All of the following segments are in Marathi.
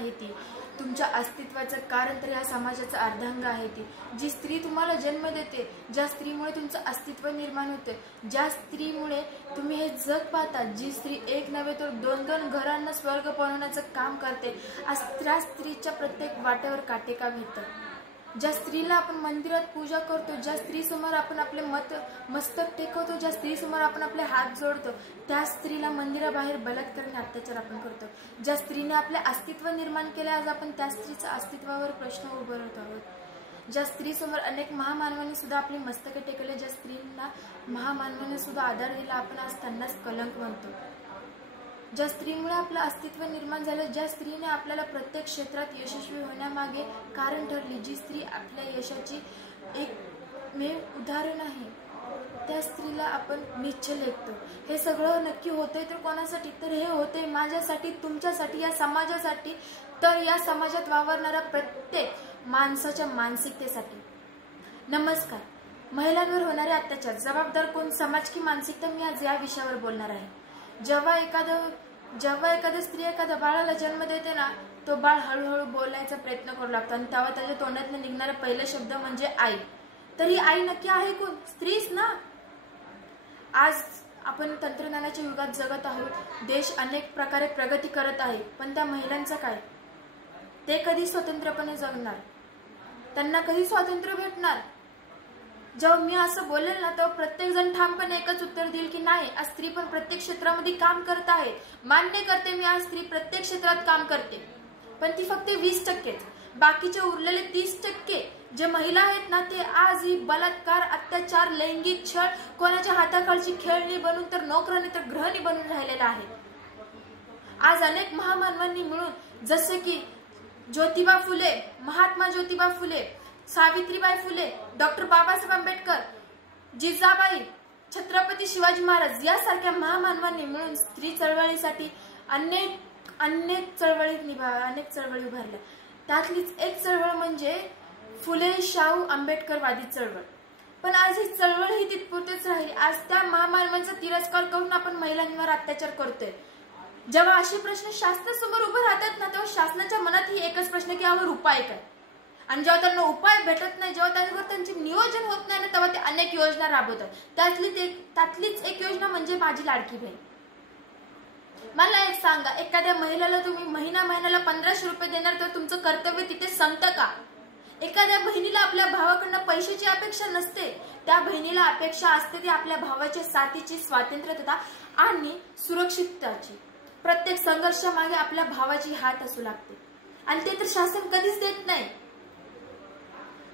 आहे ती, तुमच्या अस्तित्वाचं कारण तर या समाजाचा अर्धांग आहे ती, जी स्त्री तुम्हाला जन्म देते, ज्या स्त्रीमुळे तुमचं अस्तित्व निर्माण होते, ज्या स्त्रीमुळे तुम्ही हे जग पाहता, जी स्त्री एक नव्हे तर दोन दोन घरांना स्वर्ग बनवण्याचं काम करते, त्या स्त्रीच्या प्रत्येक वाट्यावर काटे का भेटतात. ज्या स्त्रीला आपण मंदिरात पूजा करतो, ज्या स्त्रीसमोर आपण आपले मस्तक टेकवतो, ज्या स्त्रीसमोर आपण आपले हात जोडतो, त्या स्त्रीला मंदिराबाहेर बलात्कार आणि अत्याचार आपण करतो. ज्या स्त्रीने आपले अस्तित्व निर्माण केले, आज आपण त्या स्त्रीच्या अस्तित्वावर प्रश्न उभारत आहोत. ज्या स्त्रीसमोर अनेक महामानवांनी सुद्धा आपली मस्तके टेकले, ज्या स्त्रींना महामानवाने सुद्धा आधार दिला, आपण आज त्यांनाच कलंक म्हणतो. ज्या स्त्रीमुळे आपलं अस्तित्व निर्माण झालं, ज्या स्त्रीने आपल्याला प्रत्येक क्षेत्रात यशस्वी होण्यामागे कारण ठरली, जी स्त्री आपल्या यशाची एकमेव उदाहरण आहे, त्या स्त्रीला आपण नीच लेखतो. हे सगळं नक्की होतंय तर कोणासाठी? तर हे होतंय माझ्यासाठी, तुमच्यासाठी, या समाजासाठी, तर या समाजात वावरणाऱ्या प्रत्येक माणसाच्या मानसिकतेसाठी. नमस्कार. महिलांवर होणारे अत्याचार जबाबदार कोण, समाज की मानसिकता, मी आज या विषयावर बोलणार आहे. जेव्हा एखादी स्त्री एखाद्या बाळाला जन्म देते ना, तो बाळ हळूहळू बोलायचा प्रयत्न करू लागतो आणि तेव्हा त्याच्या तोंडातून निघणारा पहिला शब्द म्हणजे आई. तर ही आई नक्की आहे कोण? स्त्रीच ना. आज आपण तंत्रज्ञानाच्या युगात जगत आहोत, देश अनेक प्रकारे प्रगती करत आहे, पण त्या महिलांचं काय? ते कधी स्वतंत्रपणे जगणार? त्यांना कधी स्वातंत्र्य भेटणार? जेव्हा मी असं बोलेल ना, तेव्हा प्रत्येक जण ठामपणे एकच उत्तर देईल की नाही, आज स्त्री पण प्रत्येक क्षेत्रामध्ये काम करत आहे. मान्य करते मी, आज स्त्री प्रत्येक क्षेत्रात काम करते, पण ती फक्त 20%. बाकीचे उरलेले 30% जे महिला आहेत ना, ते आजही बलात्कार, अत्याचार, लैंगिक छळ, कोणाच्या हाताखालची खेळणी बनून तर नोकरांनी तर गृहिणी बनून राहिलेला आहे. आज अनेक महामानवांनी मिळून, जसे की ज्योतिबा फुले, महात्मा ज्योतिबा फुले, सावित्रीबाई फुले, डॉक्टर बाबासाहेब आंबेडकर, जिजाबाई, छत्रपती शिवाजी महाराज यासारख्या महामानवांनी मिळून स्त्री चळवळीसाठी अनेक चळवळी उभारल्या. त्यातलीच एक चळवळ म्हणजे फुले शाहू आंबेडकरवादी चळवळ. पण आज ही चळवळ ही तिथपुरतीच राहिली. आज त्या महामानवांचा तिरस्कार करून आपण महिलांवर अत्याचार करतोय. जेव्हा असे प्रश्न शासनासमोर उभे राहतात ना, तेव्हा शासनाच्या मनात ही एकच प्रश्न की यावर उपाय काय. आणि जेव्हा त्यांना उपाय भेटत नाही, जेव्हा त्यांच्यावर त्यांचे नियोजन होत नाही ना, तेव्हा ते अनेक योजना राबवतात. त्यातलीच एक योजना म्हणजे माझी लाडकी बहीण. मला एक सांगा, एखाद्या महिलेला तुम्ही महिन्याला 1500 रुपये देणार, तर तुमचं कर्तव्य तिथे संपतं का? एखाद्या बहिणीला आपल्या भावाकडनं पैशाची अपेक्षा नसते, त्या बहिणीला अपेक्षा असते ती आपल्या भावाच्या साथीची, स्वातंत्र्यता आणि सुरक्षितताची. प्रत्येक संघर्षामागे आपल्या भावाची हात असू लागते, आणि ते तर शासन कधीच देत नाही.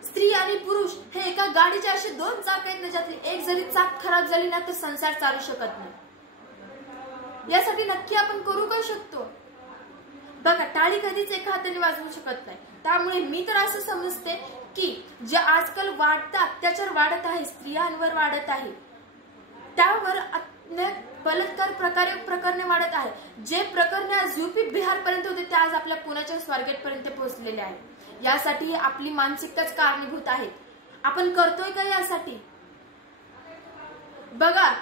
स्त्री आणि पुरुष हे एका गाडीचे असे 2 चाक आहेत, ज्यातली एक जरी चाक खराब झाली ना, तर संसार चालू शकत नाही. यासाठी नक्की आपण करू काय शकतो? बघा, टाळी कधीच एका हाताने वाजवू शकत नाही. त्यामुळे मी तर असं समजते की जे आजकाल वाढता अत्याचार वाढत आहे, स्त्रियांवर वाढत आहे, त्यावर अनेक बलात्कार प्रकरणे वाढत आहे. जे प्रकरणे आज UP बिहार पर्यंत होते, ते आज आपल्या पुण्याच्या स्वारगेट पर्यंत पोहोचलेले आहे. यासाठी आपली मानसिकताच कारणीभूत आहे. आपण करतोय का यासाठी? बघा,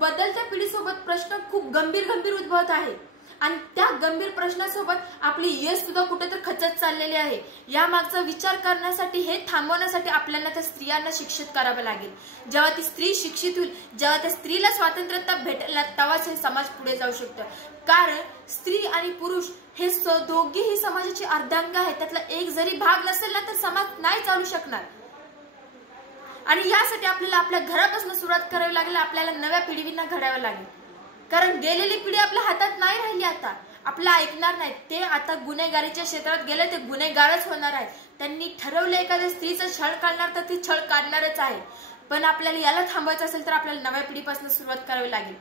बदलत्या पिढीसोबत प्रश्न खूप गंभीर उद्भवत आहे, आणि त्या गंभीर प्रश्नासोबत आपली यश सुद्धा कुठेतरी खचत चाललेली आहे. या मागचा विचार करण्यासाठी, हे थांबवण्यासाठी आपल्याला त्या स्त्रियांना शिक्षित करावं लागेल. जेव्हा ती स्त्री शिक्षित होईल, जेव्हा त्या स्त्रीला स्वातंत्र्यता भेटेल, तेव्हाच हे समाज पुढे जाऊ शकतो. कारण स्त्री आणि पुरुष हे दोघेही समाजाची अर्धांग आहे. त्यातला एक जरी भाग नसेल ना, तर समाज नाही चालू शकणार. आणि यासाठी आपल्याला आपल्या घरापासून सुरुवात करावी लागेल. आपल्याला नव्या पिढींना घडावं लागेल, कारण गेलेली पिढी आपल्या हातात नाही राहिली. आता आपलं ऐकणार नाही. ते आता गुन्हेगारीच्या क्षेत्रात गेले, ते गुन्हेगारच होणार आहेत. त्यांनी ठरवलं एखाद्या स्त्रीचा छळ काढणार, तर ती छळ काढणारच आहे. पण आपल्याला याला थांबवायचं असेल तर आपल्याला नव्या पिढीपासून सुरुवात करावी लागेल.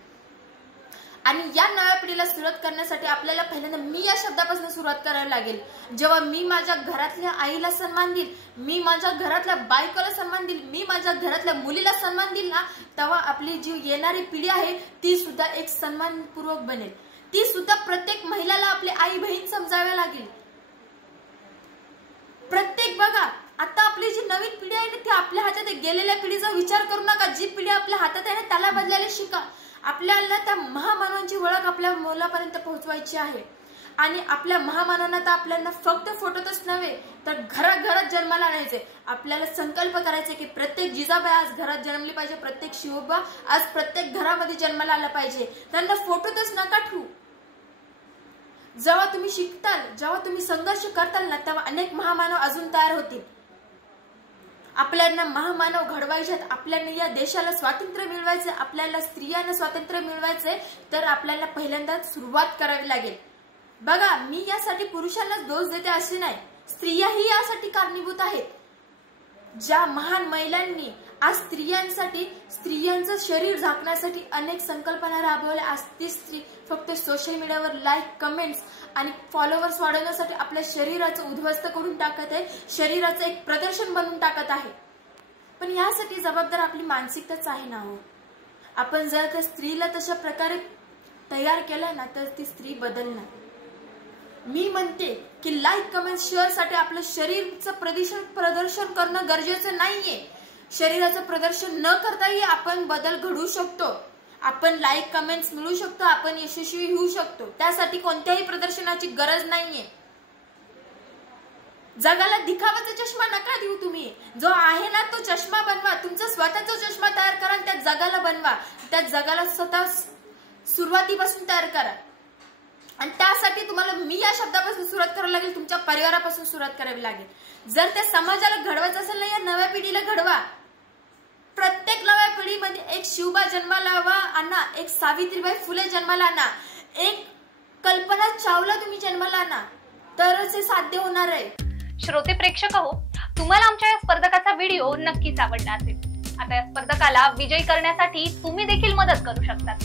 आणि या नव्या पिढीला सुरुवात करण्यासाठी आपल्याला पहिल्यांदा मी या शब्दापासून सुरुवात करावी लागेल. जेव्हा मी माझ्या घरातल्या आईला सन्मान देईल, मी माझ्या घरातल्या बायकोला सन्मान देईल, मी माझ्या घरातल्या मुलीला सन्मान देईल ना, तेव्हा आपली जी येणारी पिढी आहे ती सुद्धा एक सन्मानपूर्वक बनेल. ती सुद्धा प्रत्येक महिलाला आपली आई बहीण समजावे लागेल. प्रत्येक बघा, आता आपली जी नवीन पिढी आहे ना, ती आपल्या हातात आहे. गेलेल्या पिढीचा विचार करू नका. जी पिढी आपल्या हातात आहे ना, त्याला बदलायला शिका. आपल्याला त्या महामानवांची ओळख आपल्या मुलापर्यंत पोहोचवायची आहे. आणि आपल्या महामानवांना तर आपल्याला फक्त फोटोतच नव्हे तर घराघरात जन्माला आणायचे. आपल्याला संकल्प करायचे की प्रत्येक जिजाबाई आज घरात जन्मली पाहिजे, प्रत्येक शिवबा आज प्रत्येक घरामध्ये जन्माला आला पाहिजे. त्यांना फोटोतच नका ठेवू. जेव्हा तुम्ही शिकताल, जेव्हा तुम्ही संघर्ष करताल ना, तेव्हा अनेक महामानव अजून तयार होतील. आपल्याला महामानव घडवायचे, आपल्याला या देशाला स्वातंत्र्य मिळवायचे, आपल्याला स्त्रियांना स्वातंत्र्य मिळवायचे, तर आपल्याला पहिल्यांदा सुरुवात करावी लागेल. बघा, मी यासाठी पुरुषांनाच दोष देते असे नाही, स्त्रियाही यासाठी कारणीभूत आहेत. ज्या महान महिलांनी आज स्त्रियांसाठी, स्त्रियांचं शरीर झाकण्यासाठी अनेक संकल्पना राबवल्या, आज ती स्त्री फक्त सोशल मीडियावर लाईक, कमेंट्स आणि फॉलोअर्स वाढवण्यासाठी आपल्या शरीराचं उद्ध्वस्त करून टाकत आहे, शरीराचं एक प्रदर्शन बनवून टाकत आहे. पण यासाठी जबाबदार आपली मानसिकताच आहे ना हो. आपण जर त्या स्त्रीला तशा प्रकारे तयार केलं ना, तर ती स्त्री बदलणार. मी म्हणते की लाईक, कमेंट, शेअर साठी आपलं शरीराचं प्रदर्शन करणं गरजेचं नाहीये. शरीराचं प्रदर्शन न करताही आपण बदल घडवू शकतो. आपण लाईक, कमेंट्स मिळवू शकतो, आपण यशस्वी होऊ शकतो. त्यासाठी कोणत्याही प्रदर्शनाची गरज नाहीये. जगाला दिखावाचा चष्मा नका देऊ. तुम्ही जो आहे ना तो चष्मा बनवा, तुमचा स्वतःचा चष्मा तयार करा आणि त्या जगाला बनवा. त्या जगाला स्वतः सुरुवातीपासून तयार करा. आणि त्यासाठी तुम्हाला मी या शब्दापासून सुरुवात करावी लागेल, तुमच्या परिवारापासून सुरुवात करावी लागेल. जर त्या समाजाला घडवायचं असेल ना, या नव्या पिढीला घडवा. प्रत्येक नव्या पिढीमध्ये एक शिवबा जन्माला आणा, एक सावित्रीबाई फुले जन्माला आणा, एक कल्पना चावला तुम्ही जन्माला आणा, तरच हे साध्य होणार आहे. श्रोते प्रेक्षक हो, तुम्हाला आमच्या या स्पर्धकाचा व्हिडिओ नक्कीच आवडला असेल. आता या स्पर्धकाला विजयी करण्यासाठी तुम्ही देखील मदत करू शकता.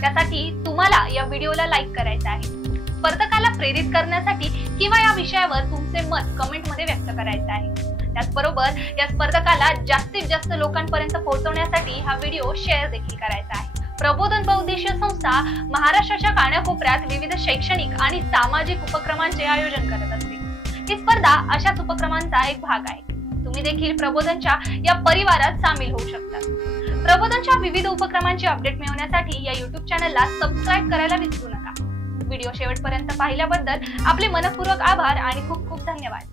त्यासाठी तुम्हाला या व्हिडिओला लाईक करायचं आहे. स्पर्धकाला प्रेरित करण्यासाठी किंवा या विषयावर तुमचे मत कमेंट मध्ये व्यक्त करायचे आहे. त्याचबरोबर या स्पर्धकाला जास्तीत जास्त लोकांपर्यंत पोहोचवण्यासाठी हा व्हिडिओ शेअर देखील करायचा आहे. प्रबोधन बहुउद्देशीय संस्था महाराष्ट्राच्या कानाकोपऱ्यात विविध शैक्षणिक आणि सामाजिक उपक्रमांचे आयोजन करत असते. ही स्पर्धा अशाच उपक्रमांचा एक भाग आहे. तुम्ही देखील प्रबोधनच्या या परिवारात सामील होऊ शकता. प्रबोधनच्या विविध उपक्रमांची अपडेट मिळवण्यासाठी या YouTube चॅनलला सबस्क्राईब करायला विसरू नका. व्हिडिओ शेवटपर्यंत पाहिल्याबद्दल आपले मनपूर्वक आभार आणि खूप खूप धन्यवाद.